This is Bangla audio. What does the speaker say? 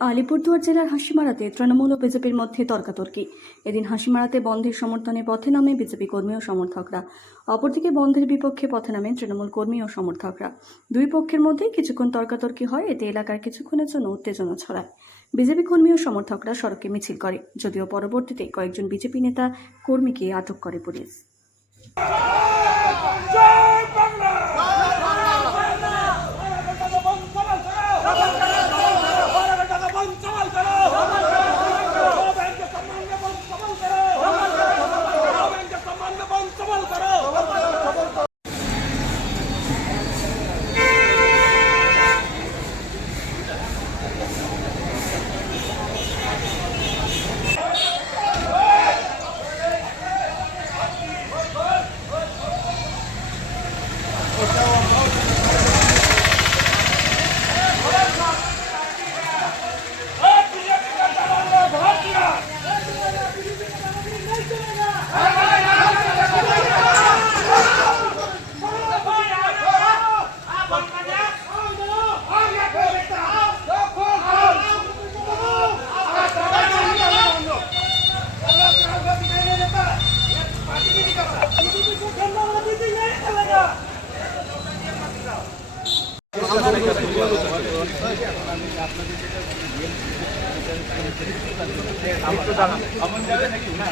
আলিপুরদুয়ার জেলার হাসিমারাতে তৃণমূল ও বিজেপির মধ্যে তর্কাতর্কি। এদিন হাসিমারাতে বন্ধের সমর্থনে পথে নামে বিজেপি কর্মী ও সমর্থকরা। অপরদিকে বন্ধের বিপক্ষে পথে নামেন তৃণমূল কর্মী ও সমর্থকরা। দুই পক্ষের মধ্যে কিছুক্ষণ তর্কাতর্কি হয়, এতে এলাকার কিছুক্ষণের জন্য উত্তেজনা ছড়ায়। বিজেপি কর্মী ও সমর্থকরা সড়কে মিছিল করে, যদিও পরবর্তীতে কয়েকজন বিজেপি নেতা কর্মীকে আটক করে পুলিশ। আপনাদের